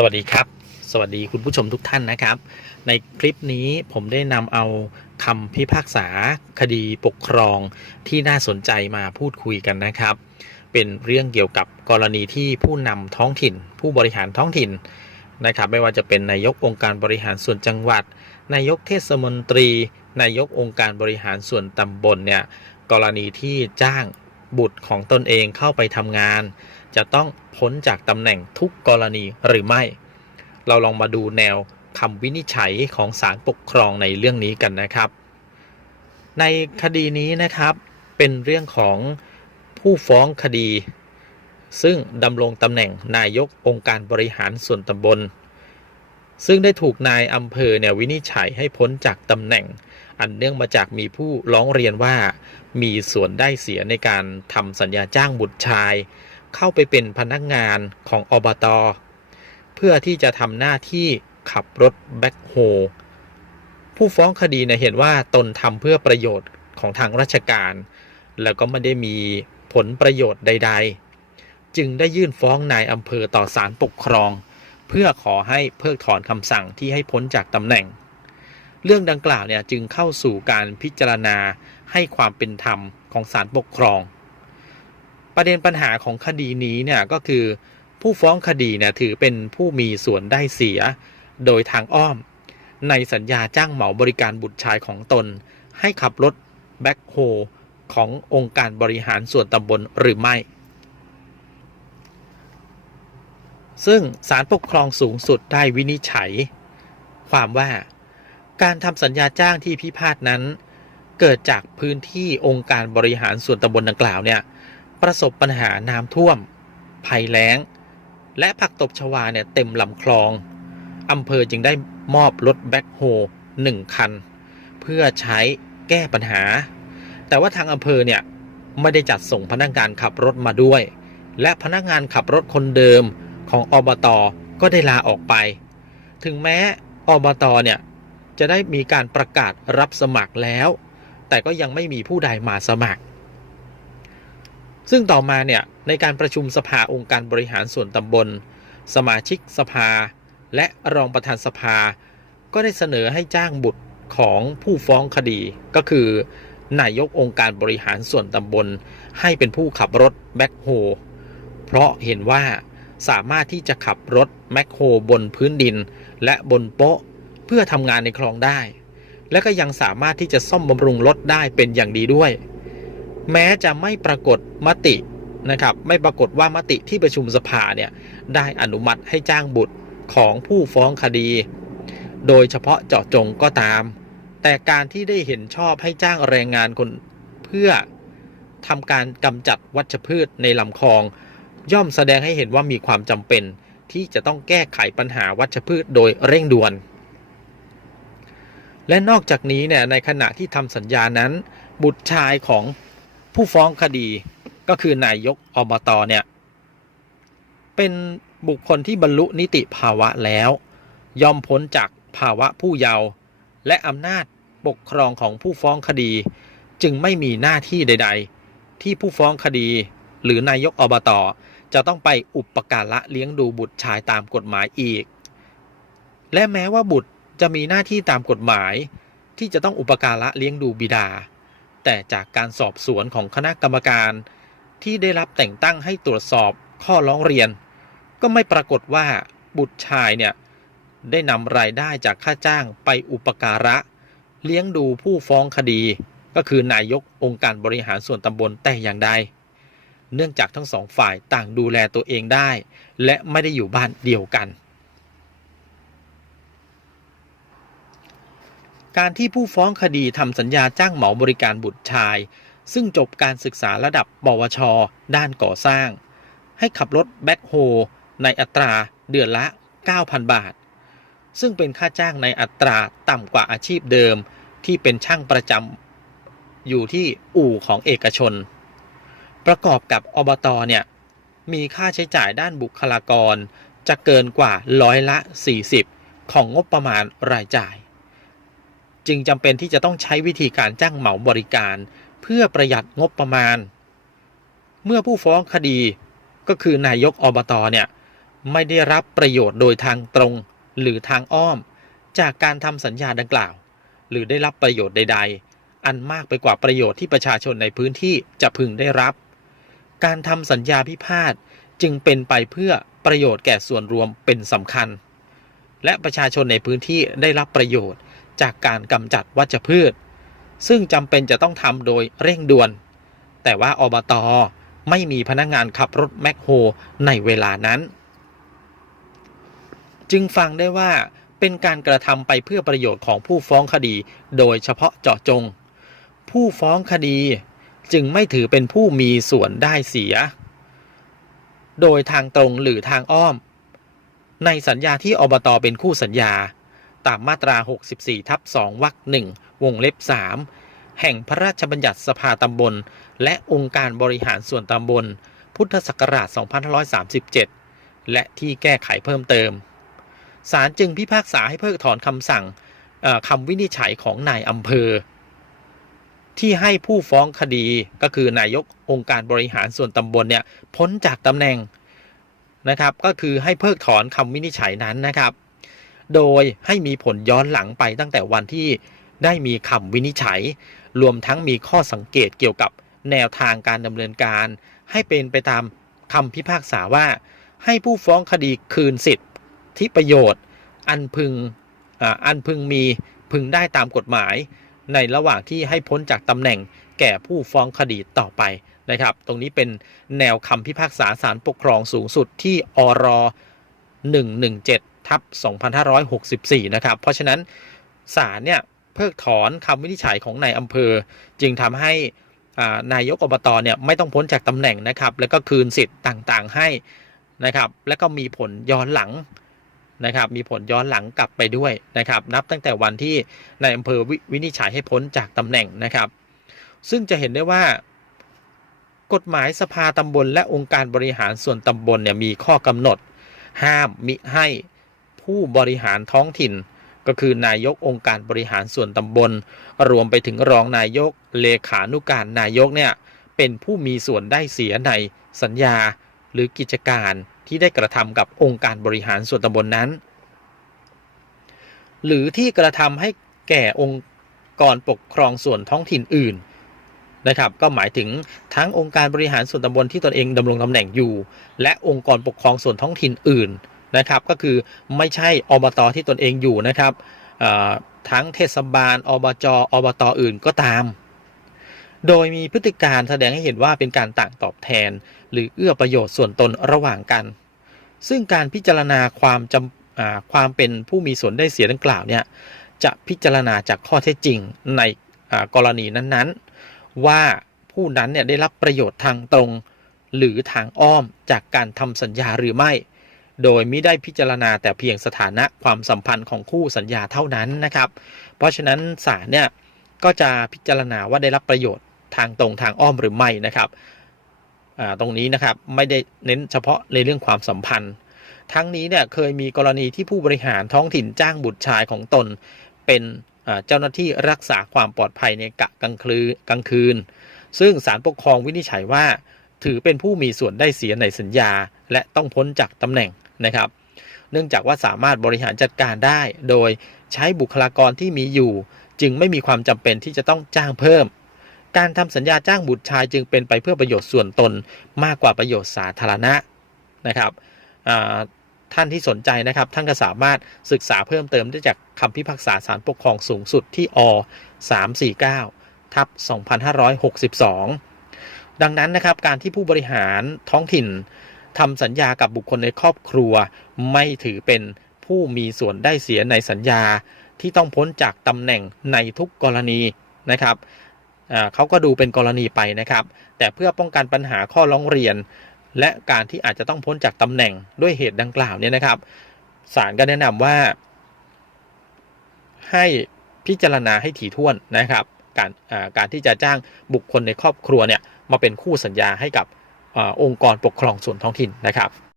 สวัสดีครับ สวัสดีคุณผู้ชมทุกท่านนะครับ ในคลิปนี้ผมได้นำเอาคำพิพากษาคดีปกครองที่น่าสนใจมาพูดคุยกันนะครับ เป็นเรื่องเกี่ยวกับกรณีที่ผู้นำท้องถิ่น ผู้บริหารท้องถิ่นนะครับ ไม่ว่าจะเป็นนายกองค์การบริหารส่วนจังหวัด นายกเทศมนตรี นายกองค์การบริหารส่วนตำบลเนี่ยกรณีที่จ้างบุตรของตนเองเข้าไปทำงาน จะต้องพ้นจากตำแหน่งทุกกรณีหรือไม่ เราลองมาดูแนวคำวินิจฉัยของศาลปกครองในเรื่องนี้กันนะครับ ในคดีนี้นะครับเป็นเรื่องของผู้ฟ้องคดี ซึ่งดำรงตำแหน่งนายกองค์การบริหารส่วนตำบล ซึ่งได้ถูกนายอำเภอเนี่ยวินิจฉัยให้พ้นจากตำแหน่ง อันเนื่องมาจากมีผู้ร้องเรียนว่ามีส่วนได้เสียในการทำสัญญาจ้างบุตรชาย เข้าไปเป็นพนักงานของอบต เพื่อที่จะทำหน้าที่ขับรถแบ็คโฮผู้ฟ้องคดีเนี่ยเห็นว่าตนทำเพื่อประโยชน์ของทางราชการ แล้วก็ไม่ได้มีผลประโยชน์ใด ๆ จึงได้ยื่นฟ้องนายอำเภอต่อศาลปกครอง เพื่อขอให้เพิกถอนคำสั่งที่ให้พ้นจากตำแหน่ง เรื่องดังกล่าวเนี่ยจึงเข้าสู่การพิจารณาให้ความเป็นธรรมของศาลปกครอง ประเด็นปัญหาของคดีนี้เนี่ยก็คือผู้ฟ้องคดีเนี่ยถือเป็นผู้มีส่วนได้เสีย โดยทางอ้อม ในสัญญาจ้างเหมาบริการบุตรชายของตน ให้ขับรถแบ็คโฮขององค์การบริหารส่วนตำบลหรือไม่ ซึ่งศาลปกครองสูงสุดได้วินิจฉัย ความว่าการทำสัญญาจ้างที่พิพาทนั้น เกิดจากพื้นที่องค์การบริหารส่วนตำบลดังกล่าวเนี่ย ประสบปัญหาน้ำท่วม ภัยแล้ง และผักตบชวาเนี่ยเต็มลำคลองอำเภอจึงได้มอบรถแบ็คโฮหนึ่งคัน เพื่อใช้แก้ปัญหา แต่ว่าทางอำเภอเนี่ยไม่ได้จัดส่งพนักงานขับรถมาด้วย และพนักงานขับรถคนเดิมของอบตก็ได้ลาออกไป ถึงแม้อบตเนี่ยจะได้มีการประกาศรับสมัครแล้ว แต่ก็ยังไม่มีผู้ใดมาสมัคร ซึ่งต่อมาเนี่ยในการประชุมสภาองค์การบริหารส่วนตำบล สมาชิกสภา และรองประธานสภา ก็ได้เสนอให้จ้างบุตรของผู้ฟ้องคดีก็คือนายกองค์การบริหารส่วนตำบล ให้เป็นผู้ขับรถแบ็คโฮเพราะเห็นว่าสามารถที่จะขับรถแมคโฮบนพื้นดิน และบนโป๊ะ เพื่อทำงานในคลองได้ และก็ยังสามารถที่จะซ่อมบำรุงรถได้เป็นอย่างดีด้วย แม้จะไม่ปรากฏมตินะครับ ไม่ปรากฏว่ามติที่ประชุมสภาเนี่ยได้อนุมัติให้จ้างบุตรของผู้ฟ้องคดี โดยเฉพาะเจาะจงก็ตาม แต่การที่ได้เห็นชอบให้จ้างแรงงานคนเพื่อทำการกำจัดวัชพืชในลำคลอง ย่อมแสดงให้เห็นว่ามีความจำเป็นที่จะต้องแก้ไขปัญหาวัชพืชโดยเร่งด่วน และนอกจากนี้เนี่ยในขณะที่ทำสัญญานั้น บุตรชายของ ผู้ฟ้องคดีก็คือนายกอบตเนี่ย เป็นบุคคลที่บรรลุนิติภาวะแล้ว ยอมพ้นจากภาวะผู้เยาว์และอำนาจปกครองของผู้ฟ้องคดี จึงไม่มีหน้าที่ใด ๆ ที่ผู้ฟ้องคดี หรือนายกอบตจะต้องไปอุปการะเลี้ยงดูบุตรชายตามกฎหมายอีก และแม้ว่าบุตรจะมีหน้าที่ตามกฎหมาย ที่จะต้องอุปการะเลี้ยงดูบิดา แต่จากการสอบสวนของคณะกรรมการที่ได้รับแต่งตั้งให้ตรวจสอบข้อร้องเรียน ก็ไม่ปรากฏว่าบุตรชายเนี่ยได้นำรายได้จากค่าจ้างไปอุปการะ เลี้ยงดูผู้ฟ้องคดี ก็คือนายกองค์การบริหารส่วนตำบลแต่อย่างใด เนื่องจากทั้งสองฝ่ายต่างดูแลตัวเองได้ และไม่ได้อยู่บ้านเดียวกัน การที่ผู้ฟ้องคดีทำสัญญาจ้างเหมาบริการบุตรชาย ซึ่งจบการศึกษาระดับปวช ด้านก่อสร้าง ให้ขับรถแบ็คโฮในอัตราเดือนละ 9,000 บาท ซึ่งเป็นค่าจ้างในอัตราต่ำกว่าอาชีพเดิมที่เป็นช่างประจำอยู่ที่อู่ของเอกชน ประกอบกับอบตเนี่ยมีค่าใช้จ่ายด้านบุคลากร จะเกินกว่าร้อยละ 40 ของงบประมาณรายจ่าย จึงจำเป็นที่จะต้องใช้วิธีการจ้างเหมาบริการ เพื่อประหยัดงบประมาณ เมื่อผู้ฟ้องคดีก็คือนายกอบตเนี่ยไม่ได้รับประโยชน์โดยทางตรงหรือทางอ้อม จากการทำสัญญาดังกล่าว หรือได้รับประโยชน์ใด ๆ อันมากไปกว่าประโยชน์ที่ประชาชนในพื้นที่จะพึงได้รับ การทำสัญญาพิพาทจึงเป็นไปเพื่อประโยชน์แก่ส่วนรวมเป็นสำคัญ และประชาชนในพื้นที่ได้รับประโยชน์ จากการกำจัดวัชพืช ซึ่งจำเป็นจะต้องทำโดยเร่งด่วน แต่ว่าอบตไม่มีพนักงานขับรถแมคโฮในเวลานั้น จึงฟังได้ว่าเป็นการกระทำไปเพื่อประโยชน์ของผู้ฟ้องคดีโดยเฉพาะเจาะจง ผู้ฟ้องคดีจึงไม่ถือเป็นผู้มีส่วนได้เสีย โดยทางตรงหรือทางอ้อม ในสัญญาที่อบตเป็นคู่สัญญา ตามมาตรา 64 ทับ 2 วรรคหนึ่งวงเล็บ 3 แห่งพระราชบัญญัติสภาตำบล และองค์การบริหารส่วนตำบล พุทธศักราช 2537 และที่แก้ไขเพิ่มเติม ศาลจึงพิพากษาให้เพิกถอนคำสั่งคำวินิจฉัยของนายอำเภอ ที่ให้ผู้ฟ้องคดีก็คือนายกองค์การบริหารส่วนตำบลเนี่ยพ้นจากตำแหน่งนะครับ ก็คือให้เพิกถอนคำวินิจฉัยนั้นนะครับ โดยให้มีผลย้อนหลังไปตั้งแต่วันที่ได้มีคำวินิจฉัย รวมทั้งมีข้อสังเกตเกี่ยวกับแนวทางการดำเนินการ ให้เป็นไปตามคำพิพากษาว่า ให้ผู้ฟ้องคดีคืนสิทธิประโยชน์ อันพึงอ,อันพึงมีพึงได้ตามกฎหมาย ในระหว่างที่ให้พ้นจากตำแหน่งแก่ผู้ฟ้องคดีต่อไปนะครับ ตรงนี้เป็นแนวคำพิพากษาศาลปกครองสูงสุดที่อร117 ทับ2564 นะครับ เพราะฉะนั้นศาลเนี่ยเพิกถอนคำวินิจฉัยของนายอำเภอ จึงทำให้นายกอบตเนี่ยไม่ต้องพ้นจากตำแหน่งนะครับ แล้วก็คืนสิทธิ์ต่างๆให้นะครับ แล้วก็มีผลย้อนหลังนะครับ มีผลย้อนหลังกลับไปด้วยนะครับ นับตั้งแต่วันที่นายอำเภอววินิจฉัยให้พ้นจากตำแหน่งนะครับ ซึ่งจะเห็นได้ว่ากฎหมายสภาตำบลและองค์การบริหารส่วนตำบลเนี่ยมีข้อกำหนด ห้ามมิให้ ผู้บริหารท้องถิ่น ก็คือนายกองค์การบริหารส่วนตำบล รวมไปถึงรองนายกเลขานุการนายกเนี่ยเป็นผู้มีส่วนได้เสียในสัญญาหรือกิจการที่ได้กระทำกับองค์การบริหารส่วนตำบลนนั้น หรือที่กระทำให้แก่องค์กรปกครองส่วนท้องถิ่นอื่นนะครับก็หมายถึงทั้งองค์การบริหารส่วนตำบลที่ตนเองดำรงตำแหน่งอยู่ และองค์กรปกครองส่วนท้องถิ่นอื่น นะครับ ก็คือไม่ใช่อบตที่ตนเองอยู่นะครับทั้งเทศบาลอบจอบตอื่นก็ตาม โดยมีพฤติการแสดงให้เห็นว่าเป็นการต่างตอบแทน หรือเอื้อประโยชน์ส่วนตนระหว่างกัน ซึ่งการพิจารณาความจำความเป็นผู้มีส่วนได้เสียดังกล่าวเนี่ยจะพิจารณาจากข้อเท็จจริงในกรณีนั้นๆ ว่าผู้นั้นเนี่ยได้รับประโยชน์ทางตรง หรือทางอ้อมจากการทำสัญญาหรือไม่ โดยไม่ได้พิจารณาแต่เพียงสถานะความสัมพันธ์ของคู่สัญญาเท่านั้นนะครับ เพราะฉะนั้นศาลเนี่ยก็จะพิจารณาว่าได้รับประโยชน์ทางตรงทางอ้อมหรือไม่นะครับตรงนี้นะครับไม่ได้เน้นเฉพาะในเรื่องความสัมพันธ์ ทั้งนี้เนี่ยเคยมีกรณีที่ผู้บริหารท้องถิ่นจ้างบุตรชายของตน เป็นเจ้าหน้าที่รักษาความปลอดภัยในกะกลางคืนกลางคืน ซึ่งศาลปกครองวินิจฉัยว่า ถือเป็นผู้มีส่วนได้เสียในสัญญา และต้องพ้นจากตำแหน่ง นะครับ เนื่องจากว่าสามารถบริหารจัดการได้ โดยใช้บุคลากรที่มีอยู่ จึงไม่มีความจำเป็นที่จะต้องจ้างเพิ่ม การทำสัญญาจ้างบุตรชายจึงเป็นไปเพื่อประโยชน์ส่วนตนมากกว่าประโยชน์สาธารณะนะครับท่านที่สนใจนะครับ ท่านก็สามารถศึกษาเพิ่มเติมได้จากคำพิพากษาศาลปกครองสูงสุดที่อ349ทับ2562 ดังนั้นนะครับ การที่ผู้บริหารท้องถิ่น ทำสัญญากับบุคคลในครอบครัว ไม่ถือเป็นผู้มีส่วนได้เสียในสัญญาที่ต้องพ้นจากตำแหน่งในทุกกรณีนะครับเขาก็ดูเป็นกรณีไปนะครับ แต่เพื่อป้องกันปัญหาข้อร้องเรียน และการที่อาจจะต้องพ้นจากตำแหน่งด้วยเหตุดังกล่าวเนี่ยนะครับศาลก็แนะนำว่า ให้พิจารณาให้ถี่ถ้วนนะครับ การการที่จะจ้างบุคคลในครอบครัวเนี่ยมาเป็นคู่สัญญาให้กับ องค์กรปกครองส่วนท้องถิ่นนะครับ